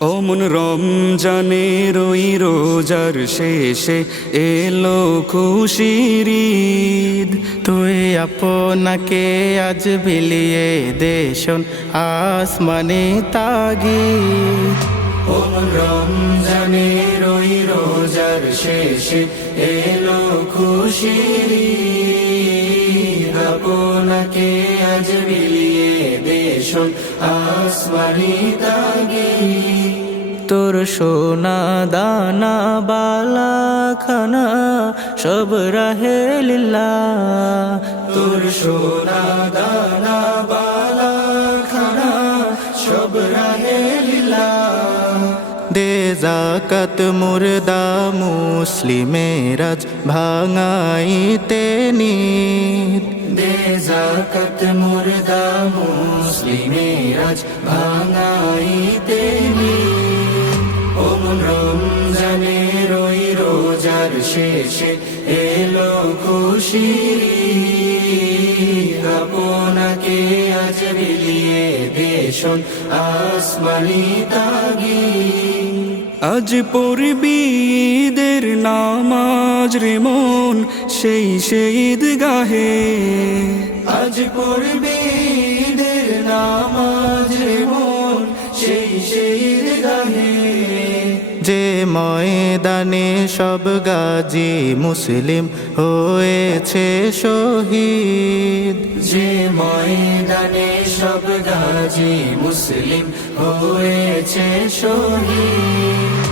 অমন রমজানের ওই রোজার শেষে এলো খুশির ঈদ। তুই আপনাকে আজ বিলিয়ে দেশন আসমানে তাগিদ। অমন রমজানের ওই রোজার শেষে এলো খুশির ঈদ। আপনাকে আজ বিলিয়ে দেশন আসমানি তাগিদ। তোর সোনা দানা বালা খানা সব রাহে লিল্লাহ। তোর সোনা দানা বালা খানা সব রাহে লিল্লাহ। দে যাকাত মুর্দা মুসলিমের আজ ভাঙাইতে নিত। দে যাকাত মুর্দা মুসলিমের আজ ভাঙাইতে নিত। অমন রমজানের ওই রোজার শেষে এলো খুশির ঈদ। আপনাকে আজ বিলিয়ে দেশন আসমানি তাগিদ। আজ পড়বি ঈদের নামাজ রে মন সেই ঈদ গাহে। আজ পড়বি ঈদের নামাজ রে মন সেই ঈদ গাহে। যে ময়দানে সব গাজী মুসলিম হয়েছে শহীদ। যে ময়দানে সব গাজী মুসলিম হয়েছে শহীদ।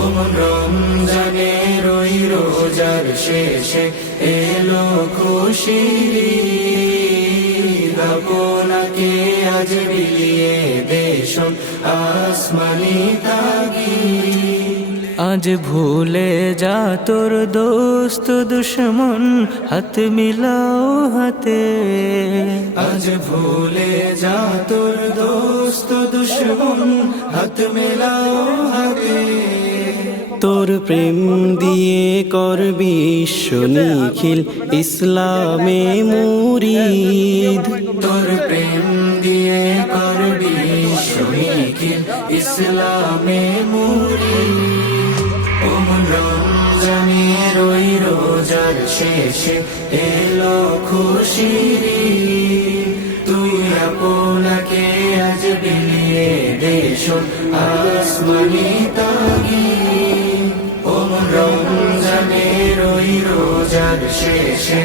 অমন রমজানের ওই রোজার শেষে এলো খুশির ঈদ। আপনাকে আজ বিলিয়ে দেশন আসমানি তাগিদ। আজ ভুলে যা তোর দোস্ত দুশ্মন হাত মিলাও হাতে। আজ ভুলে যা তোর দোস্ত দুশ্মন হাত মেলাও হাতে। তোর প্রেম দিয়ে করবি বিশ্ব নিখিল ইসলামে মুরিদ। তোর প্রেম দিয়ে করবি বিশ্ব নিখিল ইসলামে মুরিদ। অমন রমজানের ওই রোজার শেষে এলো খুশির ঈদ। তুই আপনাকে আজ বিলিয়ে দেশন আসমানি তাগিদ। অমন রমজানের ওই রোজার শেষে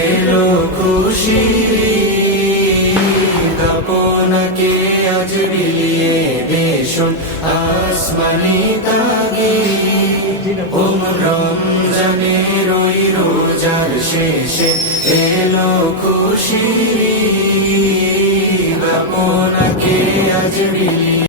এলো খুশির ঈদ। আপনাকে আজ বিলিয়ে দেশন আসমানি তাগিদ। অমন রমজানের ওই রোজার শেষে এলো খুশির ঈদ। আপনাকে আজ বিলিয়ে